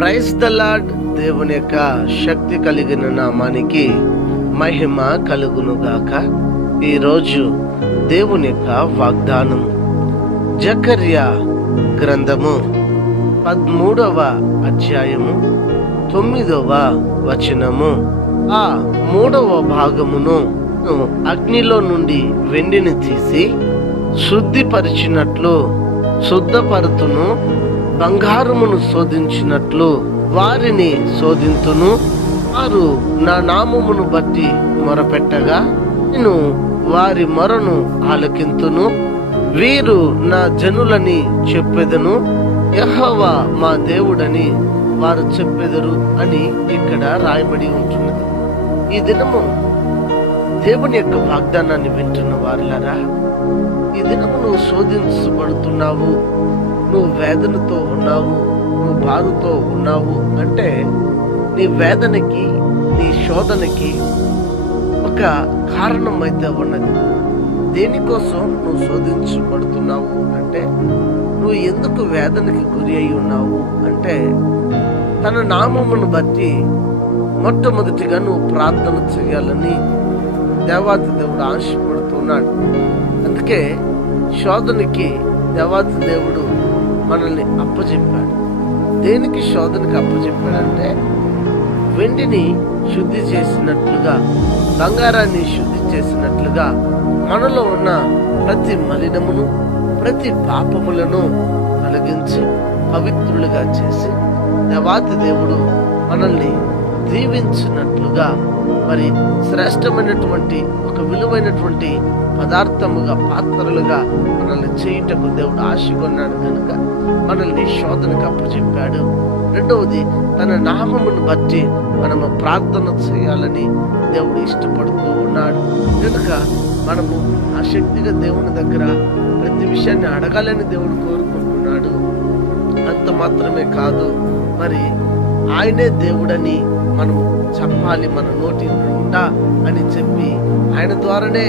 Praise the lord. దేవుని యొక్క శక్తి కలిగిన నామానికి మహిమ కలుగును గాక. ఈరోజు దేవుని యొక్క వాగ్దానం జకర్యా గ్రంథము 13వ అధ్యాయము 9వ వచనము. ఆ 3వ భాగమును అగ్నిలో నుండి వెండిని తీసి శుద్ధిపరిచినట్లు శుద్ధపరుతును, బంగారమును శోధించినట్లు వారిని శోధింతును. వారు నా నామమును బట్టి మొరపెట్టగా నేను వారి మొరను ఆలకింతును. వీరు నా జనులని చెప్పెదను, యెహోవా మా దేవుడని వారు చెప్పెదరు అని ఇక్కడ రాయబడి ఉంటున్నది. ఈ దినము దేవుని యొక్క వాగ్దానాన్ని వింటున్న వారులారా, ఈ దినము నువ్వు శోధించబడుతున్నావు, నువ్వు వేదనతో ఉన్నావు, నువ్వు బాధతో ఉన్నావు అంటే నీ వేదనకి, నీ శోధనకి ఒక కారణం అయితే ఉన్నది. దేనికోసం నువ్వు శోధించబడుతున్నావు అంటే, నువ్వు ఎందుకు వేదనకి గురి అయి ఉన్నావు అంటే, తన నామమును బట్టి మొట్టమొదటిగా నువ్వు ప్రార్థన చేయాలని దేవాతి దేవుడు ఆశపడుతున్నాడు. అందుకే శోధనకి దేవాతి దేవుడు మనల్ని అప్పచెప్పాడు. దేనికి శోధనకి అప్పచెప్పాడంటే, వెండిని శుద్ధి చేసినట్లుగా, బంగారాన్ని శుద్ధి చేసినట్లుగా మనలో ఉన్న ప్రతి మలినమును, ప్రతి పాపములను తొలగించి పవిత్రులుగా చేసి దేవాతి దేవుడు మనల్ని దీవించినట్లుగా, మరి శ్రేష్టమైనటువంటి ఒక విలువైనటువంటి పదార్థముగా, పాత్రలుగా మనల్ని చేయుటకు దేవుడు ఆశగొన్నాడు కనుక మనల్ని శోధనకు అప్పచెప్పాడు. రెండవది, తన నామమును బట్టి మనము ప్రార్థన చేయాలని దేవుడు ఇష్టపడుతూ ఉన్నాడు కనుక మనము ఆసక్తిగా దేవుని దగ్గర ప్రతి విషయాన్ని అడగాలని దేవుడు కోరుకుంటున్నాడు. అంత మాత్రమే కాదు, మరి ఆయనే దేవుడని మనము చెప్పాలి, మన నోటి నిండా అని చెప్పి ఆయన ద్వారానే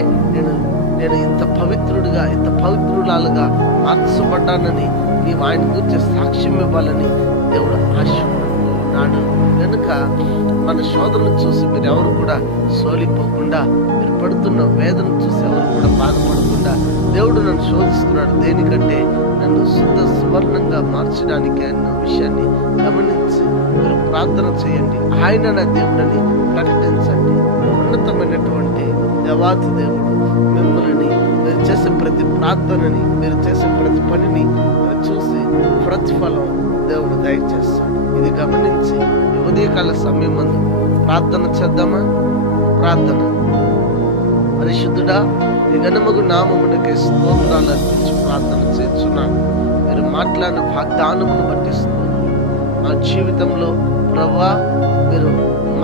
నేను ఇంత పవిత్రుడిగా, ఇంత పవిత్రురాలుగా మార్చబడ్డానని నీవు ఆయన గురించి సాక్ష్యం ఇవ్వాలని దేవుడు ఆశపడుతూ ఉన్నాడు. కనుక మన శోధనను చూసి మీరు ఎవరు కూడా సోలిపోకుండా, మీరు పడుతున్న వేదన చూసి ఎవరు కూడా బాధపడకుండా, దేవుడు నన్ను శోధిస్తున్నాడు దేనికంటే నన్ను శుద్ధ సువర్ణంగా మార్చడానికి అన్న విషయాన్ని గమనించి మీరు ప్రార్థన చేయండి. ఆయన నా దేవుడని ప్రకటించండి. ఉన్నతమైనటువంటి దేవాతి దేవుడు మిమ్మల్ని, మీరు చేసే ప్రతి ప్రార్థనని, మీరు చేసే ప్రతి పనిని చూసి ప్రతిఫలం దేవుడు దయచేస్తాడు. ఇది గమనించి ఈ ఉదయకాల సమయం ముందు ప్రార్థన చేద్దామా? ప్రార్థన. పరిశుద్ధుడా, ఈ ఘనమగు నామమునకే స్తోత్రాలు అర్పించి ప్రార్థన చేస్తున్నాను. మీరు మాట్లాడిన వాగ్దానమును బట్టిస్తున్నాను. మా జీవితంలో ప్రభువా, మీరు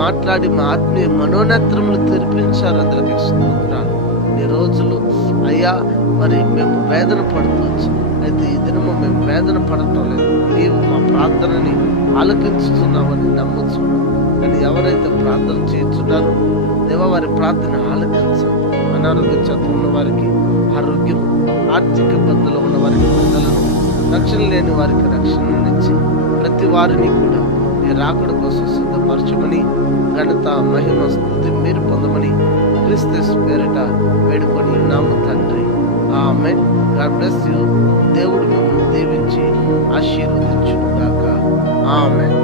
మాట్లాడి మా ఆత్మీయ మనోనేత్రములు తెరిపించారు. అందుకే స్తోత్రాలు. ఈ రోజులు అయ్యా, మరి మేము వేదన పడుకోవచ్చు, అయితే ఈ దినము మేము వేదన పడటం లేదు, నీవు మా ప్రార్థనని ఆలకించుతున్నావని నమ్మచ్చు. కానీ ఎవరైతే ప్రార్థన చేస్తున్నారో దేవా, వారి ప్రార్థన ఆలకించండి. అనారోగ్య చేతులు ఉన్న వారికి ఆరోగ్యం, ఆర్థిక ఇబ్బందులు ఉన్న వారికి విడుదలను, రక్షణ లేని వారికి రక్షణనిచ్చి ప్రతి వారిని కూడా మీ రాకడ కోసం సిద్ధపరచమని, ఘనత, మహిమ, స్తుతి మీరు పొందమని క్రీస్తు పేరిట వేడుకొని నామ తండ్రి, ఆమేన్. God bless you. దేవుడు మిమ్మల్ని దీవించి ఆశీర్వదించును గాక. ఆమేన్.